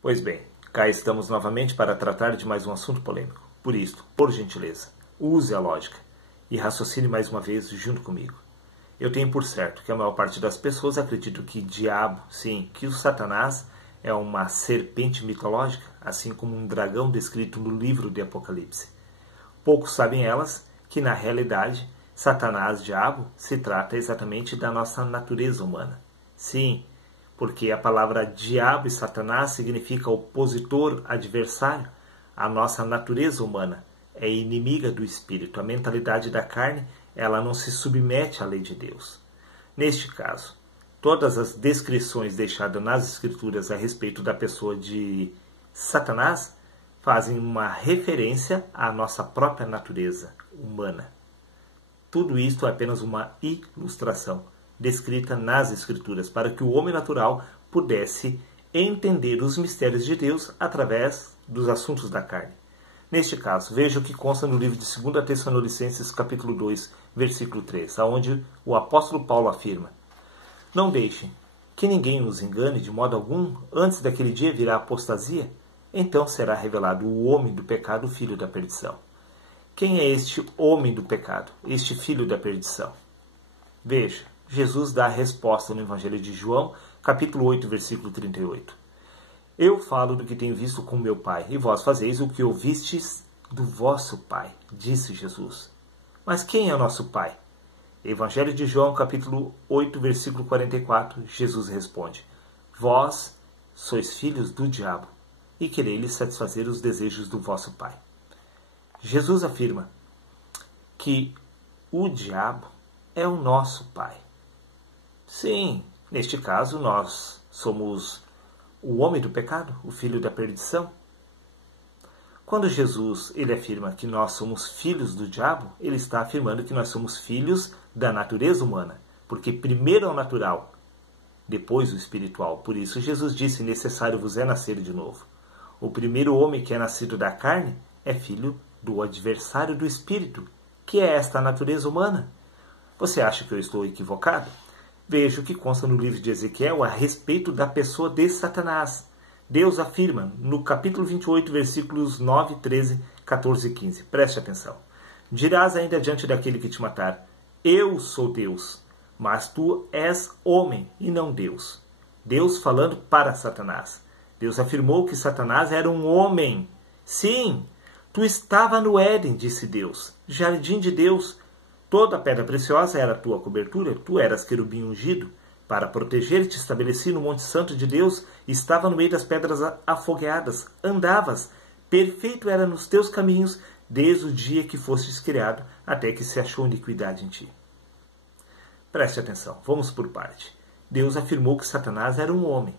Pois bem, cá estamos novamente para tratar de mais um assunto polêmico. Por isto, por gentileza, use a lógica e raciocine mais uma vez junto comigo. Eu tenho por certo que a maior parte das pessoas acredita que diabo, sim, que o Satanás é uma serpente mitológica, assim como um dragão descrito no livro de Apocalipse. Poucos sabem elas que, na realidade, Satanás, diabo, se trata exatamente da nossa natureza humana. Sim, porque a palavra diabo e Satanás significa opositor, adversário. A nossa natureza humana é inimiga do espírito. A mentalidade da carne, ela não se submete à lei de Deus. Neste caso, todas as descrições deixadas nas Escrituras a respeito da pessoa de Satanás fazem uma referência à nossa própria natureza humana. Tudo isto é apenas uma ilustração descrita nas Escrituras para que o homem natural pudesse entender os mistérios de Deus através dos assuntos da carne. Neste caso, veja o que consta no livro de 2 Tessalonicenses, capítulo 2, versículo 3, onde o apóstolo Paulo afirma: Não deixem que ninguém os engane de modo algum, antes daquele dia virá a apostasia, então será revelado o homem do pecado, o filho da perdição. Quem é este homem do pecado, este filho da perdição? Veja, Jesus dá a resposta no Evangelho de João, capítulo 8, versículo 38. Eu falo do que tenho visto com meu Pai, e vós fazeis o que ouvistes do vosso Pai, disse Jesus. Mas quem é nosso Pai? Evangelho de João, capítulo 8, versículo 44, Jesus responde: Vós sois filhos do diabo, e quereis satisfazer os desejos do vosso Pai. Jesus afirma que o diabo é o nosso Pai. Sim, neste caso nós somos o homem do pecado, o filho da perdição. Quando Jesus ele afirma que nós somos filhos do diabo, ele está afirmando que nós somos filhos da natureza humana, porque primeiro é o natural, depois o espiritual. Por isso Jesus disse: necessário vos é nascer de novo. O primeiro homem que é nascido da carne é filho do adversário do espírito, que é esta natureza humana. Você acha que eu estou equivocado? Veja o que consta no livro de Ezequiel a respeito da pessoa de Satanás. Deus afirma no capítulo 28, versículos 9, 13, 14 e 15. Preste atenção. Dirás ainda diante daquele que te matar: Eu sou Deus, mas tu és homem e não Deus. Deus falando para Satanás. Deus afirmou que Satanás era um homem. Sim, tu estava no Éden, disse Deus, jardim de Deus. Toda pedra preciosa era a tua cobertura, tu eras querubim ungido. Para proteger-te estabeleci no Monte Santo de Deus, estava no meio das pedras afogueadas, andavas, perfeito era nos teus caminhos, desde o dia que fostes criado, até que se achou iniquidade em ti. Preste atenção, vamos por parte. Deus afirmou que Satanás era um homem,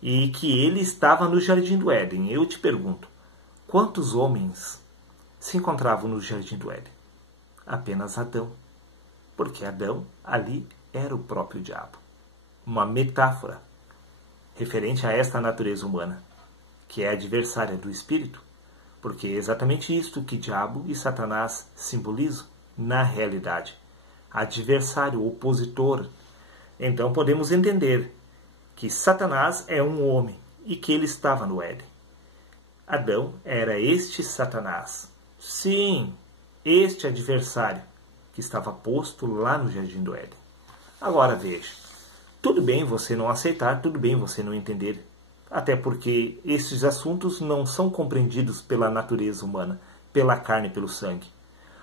e que ele estava no jardim do Éden. Eu te pergunto, quantos homens se encontravam no jardim do Éden? Apenas Adão, porque Adão ali era o próprio diabo. Uma metáfora referente a esta natureza humana, que é adversária do espírito, porque é exatamente isto que diabo e Satanás simbolizam na realidade. Adversário, opositor. Então podemos entender que Satanás é um homem e que ele estava no Éden. Adão era este Satanás. Sim, este adversário que estava posto lá no jardim do Éden. Agora veja, tudo bem você não aceitar, tudo bem você não entender, até porque esses assuntos não são compreendidos pela natureza humana, pela carne e pelo sangue.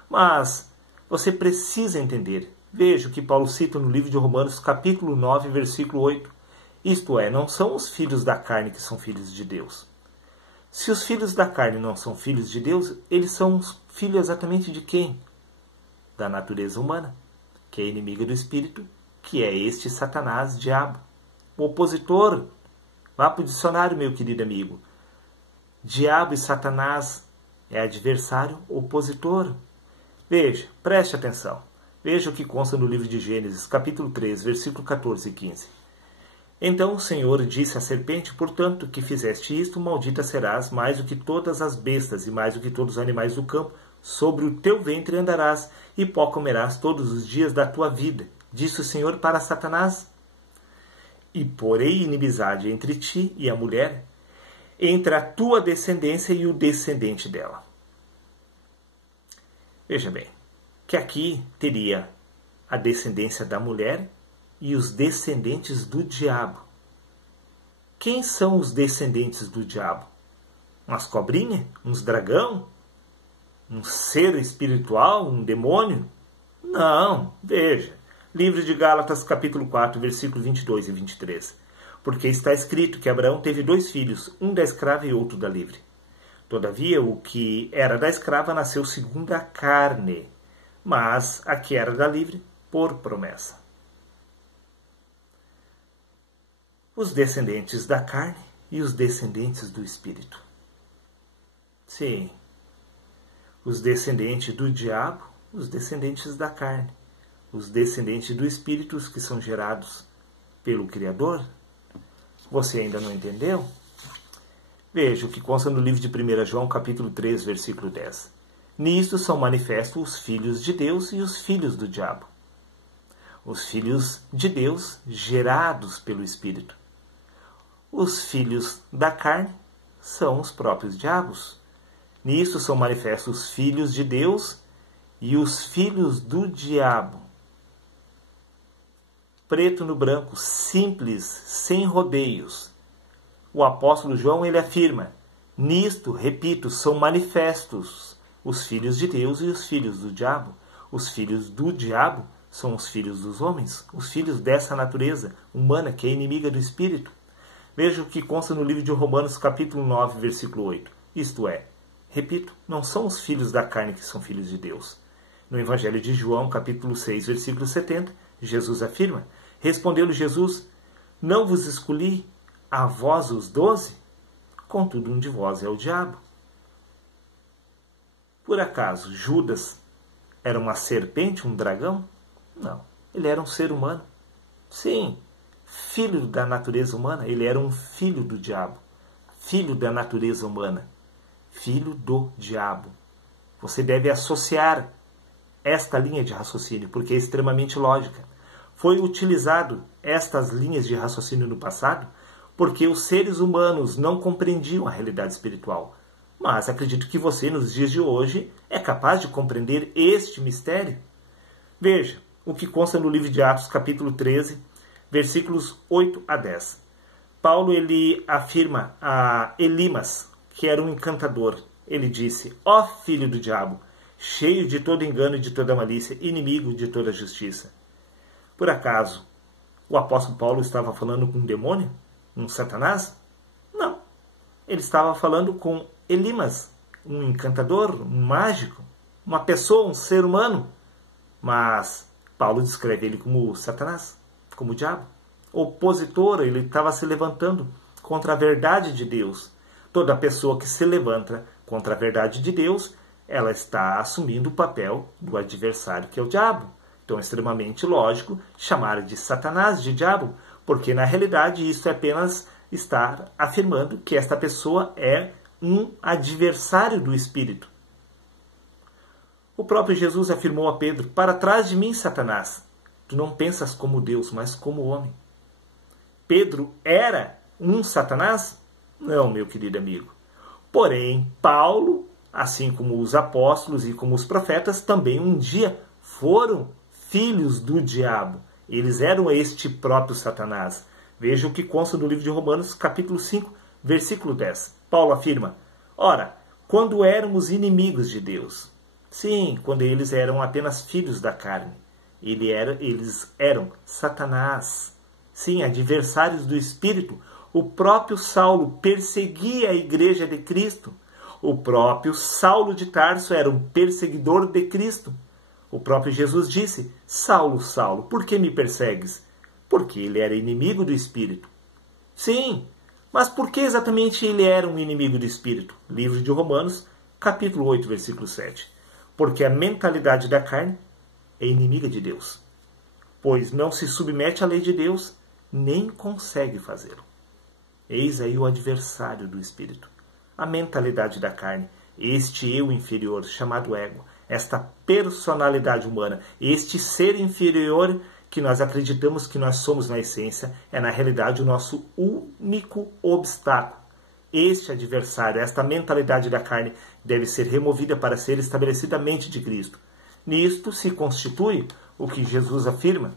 Mas você precisa entender. Veja o que Paulo cita no livro de Romanos, capítulo 9, versículo 8. Isto é, não são os filhos da carne que são filhos de Deus. Se os filhos da carne não são filhos de Deus, eles são filhos exatamente de quem? Da natureza humana, que é inimiga do espírito, que é este Satanás, diabo. O opositor. Vá para o dicionário, meu querido amigo. Diabo e Satanás é adversário, opositor. Veja, preste atenção. Veja o que consta no livro de Gênesis, capítulo 3, versículo 14 e 15. Então o Senhor disse à serpente: portanto, que fizeste isto, maldita serás mais do que todas as bestas e mais do que todos os animais do campo. Sobre o teu ventre andarás, e pó comerás todos os dias da tua vida. Disse o Senhor para Satanás: e porei inimizade entre ti e a mulher, entre a tua descendência e o descendente dela. Veja bem, que aqui teria a descendência da mulher e os descendentes do diabo. Quem são os descendentes do diabo? Umas cobrinhas? Uns dragão? Um ser espiritual? Um demônio? Não, veja. Livro de Gálatas, capítulo 4, versículos 22 e 23. Porque está escrito que Abraão teve 2 filhos, um da escrava e outro da livre. Todavia, o que era da escrava nasceu segundo a carne, mas a que era da livre, por promessa. Os descendentes da carne e os descendentes do espírito. Sim, os descendentes do diabo, os descendentes da carne, os descendentes do espírito, os que são gerados pelo Criador. Você ainda não entendeu? Veja o que consta no livro de 1 João, capítulo 3, versículo 10. Nisto são manifestos os filhos de Deus e os filhos do diabo. Os filhos de Deus gerados pelo Espírito. Os filhos da carne são os próprios diabos. Nisto são manifestos os filhos de Deus e os filhos do diabo. Preto no branco, simples, sem rodeios. O apóstolo João, ele afirma, nisto, repito, são manifestos os filhos de Deus e os filhos do diabo. Os filhos do diabo são os filhos dos homens, os filhos dessa natureza humana que é inimiga do Espírito. Veja o que consta no livro de Romanos, capítulo 9, versículo 8. Isto é, repito, não são os filhos da carne que são filhos de Deus. No Evangelho de João, capítulo 6, versículo 70, Jesus afirma, respondeu-lhe Jesus, não vos escolhi a vós os 12? Contudo, um de vós é o diabo. Por acaso, Judas era uma serpente, um dragão? Não, ele era um ser humano. Sim, filho da natureza humana, ele era um filho do diabo. Filho da natureza humana. Filho do diabo. Você deve associar esta linha de raciocínio, porque é extremamente lógica. Foi utilizado estas linhas de raciocínio no passado porque os seres humanos não compreendiam a realidade espiritual. Mas acredito que você, nos dias de hoje, é capaz de compreender este mistério. Veja o que consta no livro de Atos, capítulo 13, versículos 8 a 10. Paulo ele afirma a Elimas, que era um encantador. Ele disse, ó filho do diabo, cheio de todo engano e de toda malícia, inimigo de toda justiça. Por acaso, o apóstolo Paulo estava falando com um demônio? Um Satanás? Não. Ele estava falando com Elimas, um encantador, um mágico, uma pessoa, um ser humano. Mas Paulo descreve ele como Satanás, como o diabo. Opositor, ele estava se levantando contra a verdade de Deus. Toda pessoa que se levanta contra a verdade de Deus, ela está assumindo o papel do adversário, que é o diabo. Então é extremamente lógico chamar de Satanás, de diabo, porque na realidade isso é apenas estar afirmando que esta pessoa é um adversário do Espírito. O próprio Jesus afirmou a Pedro, para trás de mim, Satanás, tu não pensas como Deus, mas como homem. Pedro era um Satanás? Não, meu querido amigo. Porém, Paulo, assim como os apóstolos e como os profetas, também um dia foram filhos do diabo. Eles eram este próprio Satanás. Veja o que consta no livro de Romanos, capítulo 5, versículo 10. Paulo afirma, ora, quando éramos inimigos de Deus, sim, quando eles eram apenas filhos da carne, eles eram Satanás, sim, adversários do Espírito. O próprio Saulo perseguia a igreja de Cristo. O próprio Saulo de Tarso era um perseguidor de Cristo. O próprio Jesus disse, Saulo, Saulo, por que me persegues? Porque ele era inimigo do Espírito. Sim, mas por que exatamente ele era um inimigo do Espírito? Livro de Romanos, capítulo 8, versículo 7. Porque a mentalidade da carne é inimiga de Deus, pois não se submete à lei de Deus, nem consegue fazê-lo. Eis aí o adversário do Espírito. A mentalidade da carne, este eu inferior, chamado ego, esta personalidade humana, este ser inferior que nós acreditamos que nós somos na essência, é na realidade o nosso único obstáculo Este adversário, esta mentalidade da carne, deve ser removida para ser estabelecida a mente de Cristo. Nisto se constitui o que Jesus afirma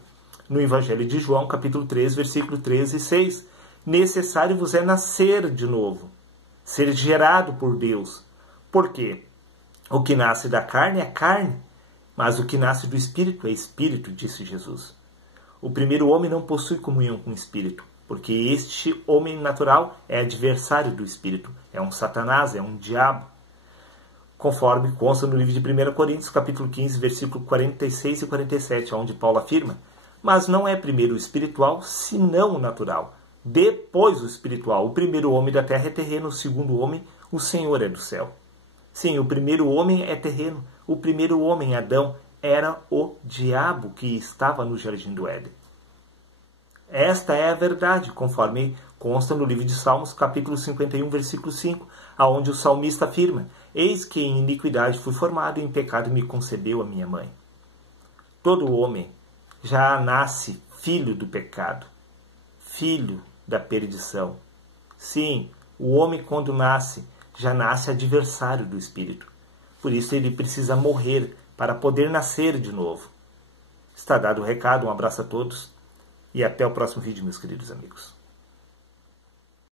no Evangelho de João, capítulo 3, versículo 13 e 6. Necessário vos é nascer de novo, ser gerado por Deus. Por quê? O que nasce da carne é carne, mas o que nasce do Espírito é Espírito, disse Jesus. O primeiro homem não possui comunhão com o Espírito, porque este homem natural é adversário do Espírito, é um Satanás, é um diabo. Conforme consta no livro de 1 Coríntios, capítulo 15, versículo 46 e 47, onde Paulo afirma: mas não é primeiro o espiritual, senão o natural. Depois o espiritual. O primeiro homem da terra é terreno, o segundo homem, o Senhor é do céu. Sim, o primeiro homem é terreno. O primeiro homem, Adão, era o diabo que estava no jardim do Éden. Esta é a verdade, conforme consta no livro de Salmos, capítulo 51, versículo 5, aonde o salmista afirma: eis que em iniquidade fui formado, e em pecado me concebeu a minha mãe. Todo homem já nasce filho do pecado, filho da perdição. Sim, o homem quando nasce, já nasce adversário do Espírito. Por isso ele precisa morrer para poder nascer de novo. Está dado o recado, um abraço a todos e até o próximo vídeo, meus queridos amigos.